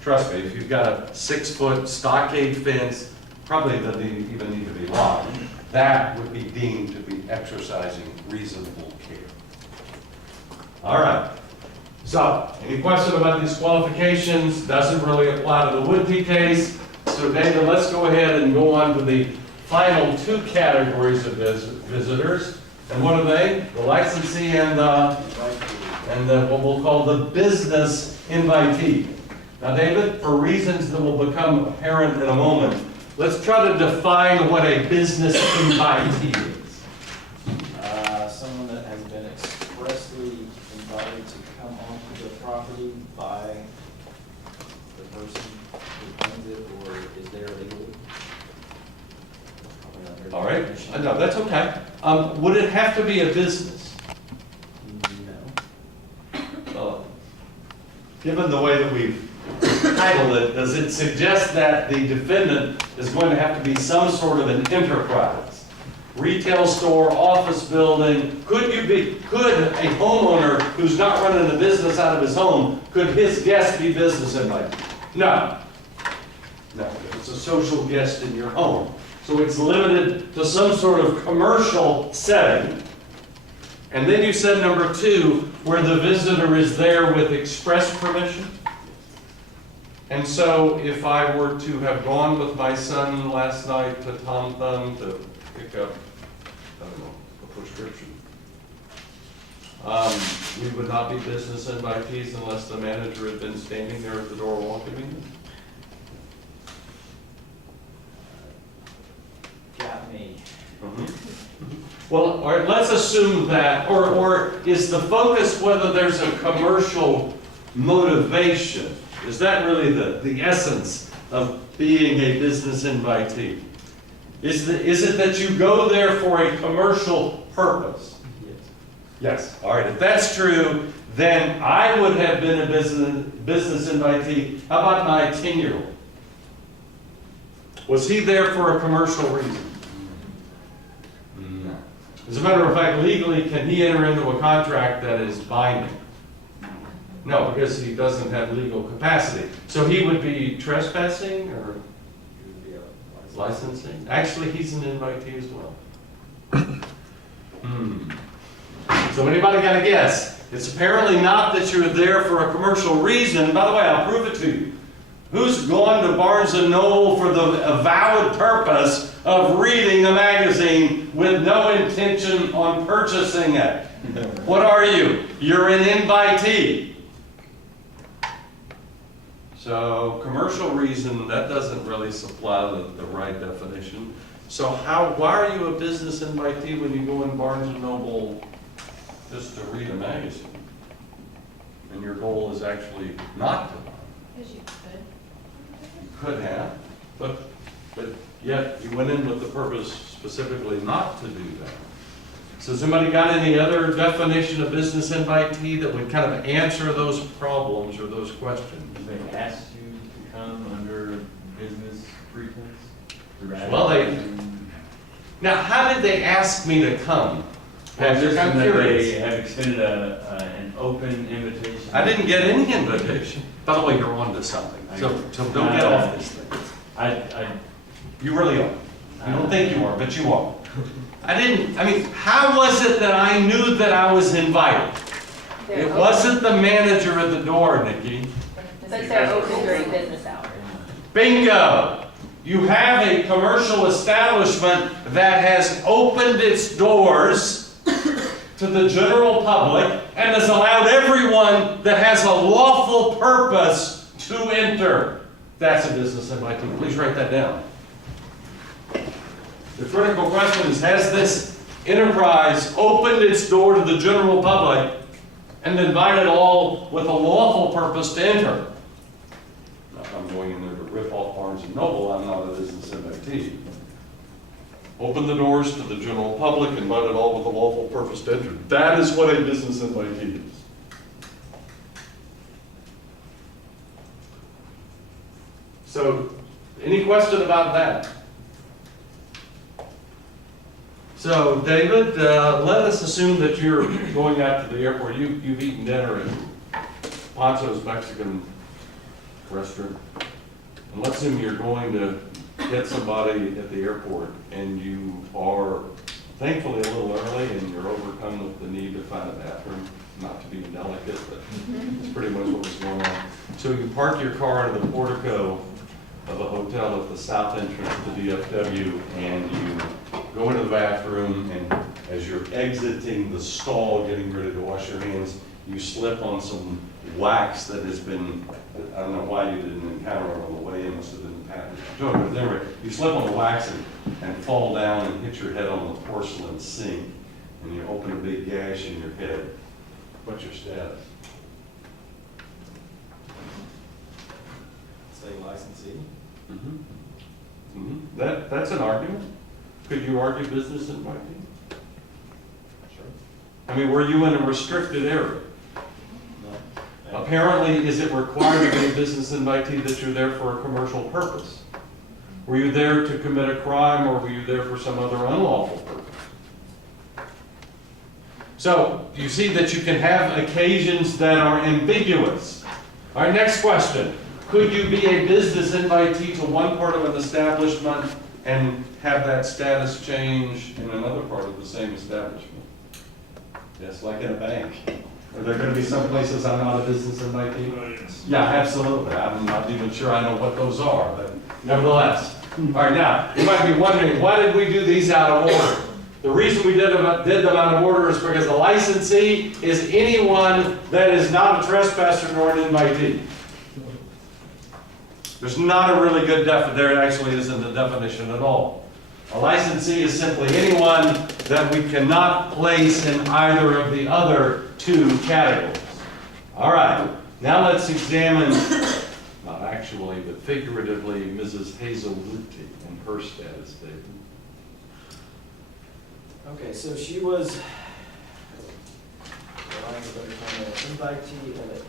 trust me, if you've got a 6-foot stockade fence, probably doesn't even need to be locked, that would be deemed to be exercising reasonable care. All right. So, any question about these qualifications? Doesn't really apply to the Woodby case. So David, let's go ahead and go on to the final 2 categories of visitors. And what are they? The licensee and what we'll call the business invitee. Now David, for reasons that will become apparent in a moment, let's try to define what a business invitee is. Someone that has been expressly invited to come onto the property by the person who owns it or is there legally. All right, no, that's okay. Would it have to be a business? No. Given the way that we've titled it, does it suggest that the defendant is going to have to be some sort of an enterprise? Retail store, office building, could a homeowner who's not running a business out of his home, could his guest be business invited? No. No, it's a social guest in your home. So it's limited to some sort of commercial setting. And then you said number 2, where the visitor is there with express permission. And so if I were to have gone with my son last night to Tom Thumb to pick up, I don't know, a prescription, we would not be business invitees unless the manager had been standing there at the door welcoming me. Got me. Well, all right, let's assume that, or is the focus whether there's a commercial motivation? Is that really the essence of being a business invitee? Is it that you go there for a commercial purpose? Yes. Yes. All right, if that's true, then I would have been a business invitee. How about my 10-year-old? Was he there for a commercial reason? No. As a matter of fact, legally, can he enter into a contract that is binding? No, because he doesn't have legal capacity. So he would be trespassing or licensing? Actually, he's an invitee as well. So anybody got a guess? It's apparently not that you're there for a commercial reason. By the way, I'll prove it to you. Who's gone to Barnes & Noble for the avowed purpose of reading a magazine with no intention on purchasing it? What are you? You're an invitee. So commercial reason, that doesn't really supply the right definition. So why are you a business invitee when you go in Barnes & Noble just to read a magazine? And your goal is actually not to buy? Because you could. You could have, but yet you went in with the purpose specifically not to do that. So has somebody got any other definition of business invitee that would kind of answer those problems or those questions? They asked you to come under business pretense? Well, now how did they ask me to come? Patrick, I'm curious. They have extended an open invitation. I didn't get any invitation. By the way, you're on to something, so don't get off this thing. You really are. You don't think you are, but you are. How was it that I knew that I was invited? It wasn't the manager at the door, Nikki. But they're open during business hours. Bingo! You have a commercial establishment that has opened its doors to the general public and has allowed everyone that has a lawful purpose to enter. That's a business invitee. Please write that down. The critical question is, has this enterprise opened its door to the general public and invited all with a lawful purpose to enter? Now, if I'm going in there to rip off Barnes & Noble, I'm not a business invitee. Open the doors to the general public, invited all with a lawful purpose to enter. That is what a business invitee is. So, any question about that? So, David, let us assume that you're going out to the airport. You've eaten dinner at Poncho's Mexican restaurant. And let's assume you're going to get somebody at the airport and you are thankfully a little early and you're overcome with the need to find a bathroom, not to be indelicate, but it's pretty much what was going on. So you park your car in the portico of a hotel at the south entrance to DFW and you go into the bathroom, and as you're exiting the stall, getting ready to wash your hands, you slip on some wax that has been, I don't know why you didn't encounter it on the way in, must have been patent. But anyway, you slip on the wax and fall down and hit your head on the porcelain sink, and you open a big gash in your head. What's your status? Say licensee. That's an argument. Could you argue business invitee? Sure. I mean, were you in a restricted area? No. Apparently, is it required to be a business invitee that you're there for a commercial purpose? Were you there to commit a crime, or were you there for some other unlawful purpose? So, you see that you can have occasions that are ambiguous. All right, next question. Could you be a business invitee to one part of an establishment and have that status change in another part of the same establishment? Yes, like in a bank. Are there going to be some places I'm not a business invitee? Yeah, absolutely. I'm not even sure I know what those are, but nevertheless. All right, now, you might be wondering, why did we do these out of order? The reason we did them out of order is because the licensee is anyone that is not a trespasser nor an invitee. There's not a really good there actually isn't a definition at all. A licensee is simply anyone that we cannot place in either of the other two categories. All right, now let's examine, not actually, but figuratively, Mrs. Hazel Woodtee and her status, David. Okay, so she was, for lack of a better term, an invitee and an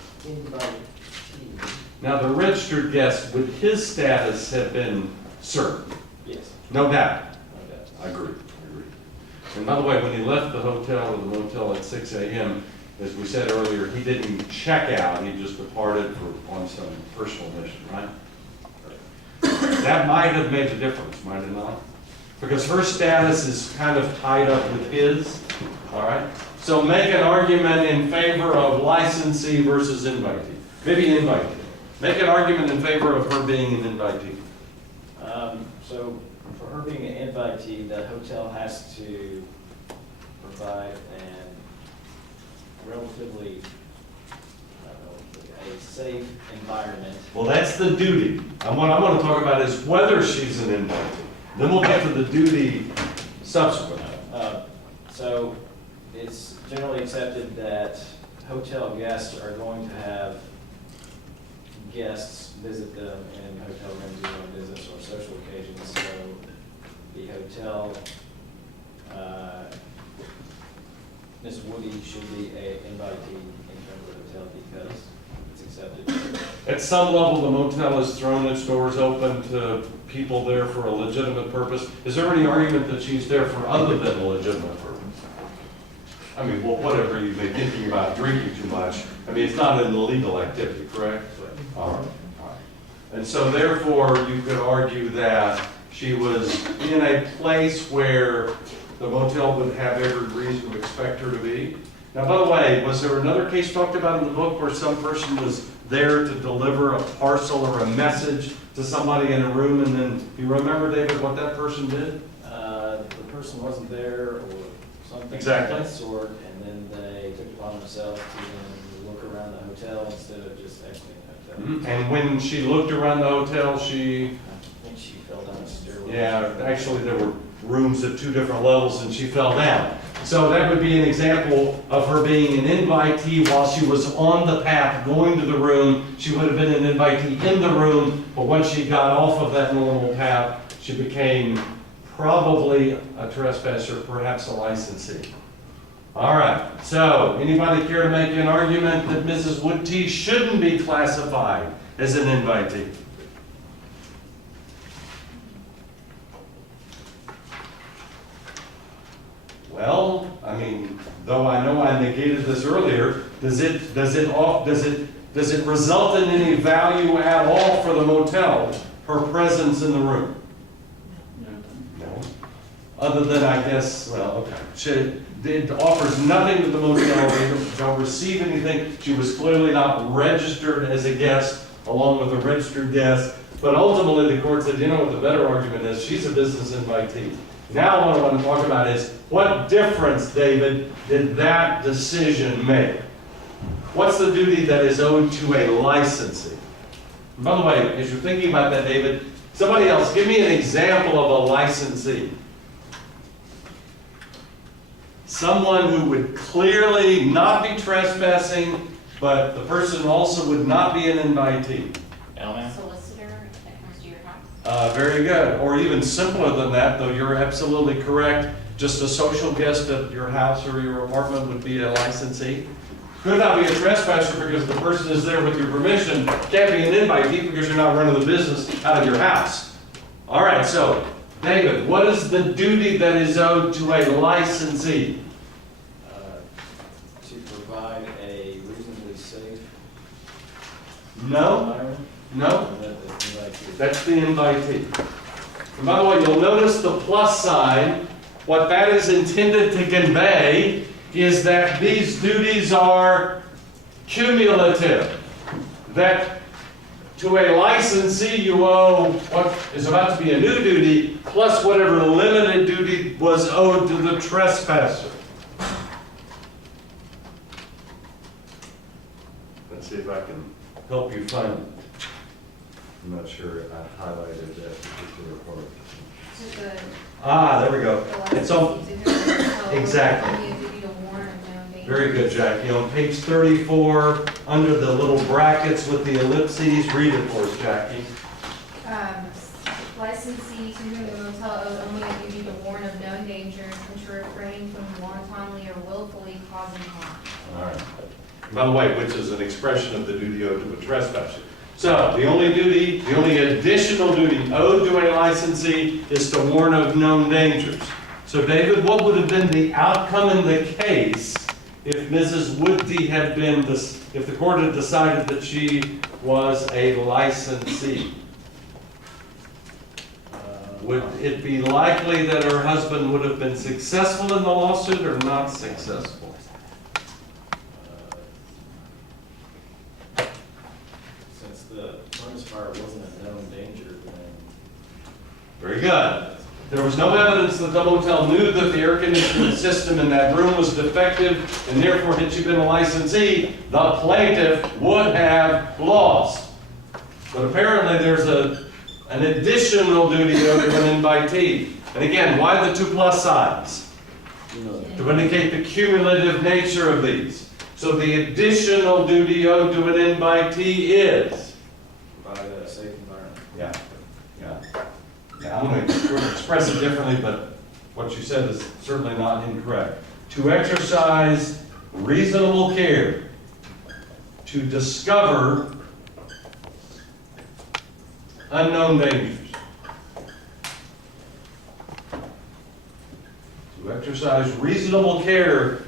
invitee. Now, the registered guest, would his status have been certain? Yes. No doubt. No doubt. I agree. And by the way, when he left the hotel or the motel at 6 a.m., as we said earlier, he didn't check out. He just departed on some personal mission, right? That might have made a difference, might it not? Because her status is kind of tied up with his, all right? So make an argument in favor of licensee versus invitee. Maybe invitee. Make an argument in favor of her being an invitee. So for her being an invitee, the hotel has to provide an relatively, a safe environment. Well, that's the duty. What I want to talk about is whether she's an invitee. Then we'll get to the duty subsequently. So it's generally accepted that hotel guests are going to have guests visit them in hotel rooms either on business or social occasions. So the hotel, Ms. Woody should be an invitee in terms of the hotel because it's accepted. At some level, the motel has thrown its doors open to people there for a legitimate purpose. Is there any argument that she's there for other than a legitimate purpose? I mean, well, whatever you may be thinking about drinking too much, I mean, it's not an illegal activity, correct? All right. And so therefore, you could argue that she was in a place where the motel would have every reason to expect her to be. Now, by the way, was there another case talked about in the book where some person was there to deliver a parcel or a message to somebody in a room, and then, do you remember, David, what that person did? The person wasn't there or something Exactly. of that sort, and then they took it upon themselves to then look around the hotel instead of just exiting the hotel. And when she looked around the hotel, I think she fell down a stairwell. yeah, actually there were rooms at 2 different levels and she fell down. So that would be an example of her being an invitee while she was on the path going to the room. She would have been an invitee in the room, but once she got off of that normal path, she became probably a trespasser, perhaps a licensee. All right, so anybody care to make an argument that Mrs. Woodtee shouldn't be classified as an invitee? Well, I mean, though I know I negated this earlier, does it Does it result in any value at all for the motel, her presence in the room? No. Other than, I guess, well, okay. It offers nothing to the motel, they don't receive anything. She was clearly not registered as a guest, along with a registered guest. But ultimately, the court said, you know what the better argument is? She's a business invitee. Now what I want to talk about is, what difference, David, did that decision make? What's the duty that is owed to a licensee? And by the way, as you're thinking about that, David, somebody else, give me an example of a licensee. Someone who would clearly not be trespassing, but the person also would not be an invitee. Solicitor that comes to your house. Very good. Or even simpler than that, though you're absolutely correct, just a social guest at your house or your apartment would be a licensee. Could not be a trespasser because the person is there with your permission. Can't be an invitee because you're not running the business out of your house. All right, so David, what is the duty that is owed to a licensee? To provide a reasonably safe No, environment. no, Like, that's the invitee. And by the way, you'll notice the plus sign. What that is intended to convey is that these duties are cumulative. That to a licensee you owe what is about to be a new duty, plus whatever limited duty was owed to the trespasser. Let's see if I can help you find it. I'm not sure if I highlighted that particular part. There we go. It's on, exactly. Very good, Jackie. On page 34, under the little brackets with the ellipses, read it for us, Jackie. Licensee to whom the motel owes only a duty to warn of known dangers and to refrain from wantonly or willfully causing harm. All right. By the way, which is an expression of the duty owed to a trespasser. So, the only additional duty owed to a licensee is to warn of known dangers. So, David, what would have been the outcome in the case if Mrs. Woodie had been, if the court had decided that she was a licensee? Would it be likely that her husband would have been successful in the lawsuit or not successful? since the furnace fire wasn't a known danger, then Very good. There was no evidence that the motel knew that the air conditioning system in that room was defective, and therefore, had she been a licensee, the plaintiff would have lost. But apparently, there's an additional duty owed to an invitee. And again, why the two plus signs? To indicate the cumulative nature of these. So the additional duty owed to an invitee is? provide a safe environment. Yeah. Now, I'm going to express it differently, but what you said is certainly not incorrect. To exercise reasonable care to discover unknown dangers. To exercise reasonable care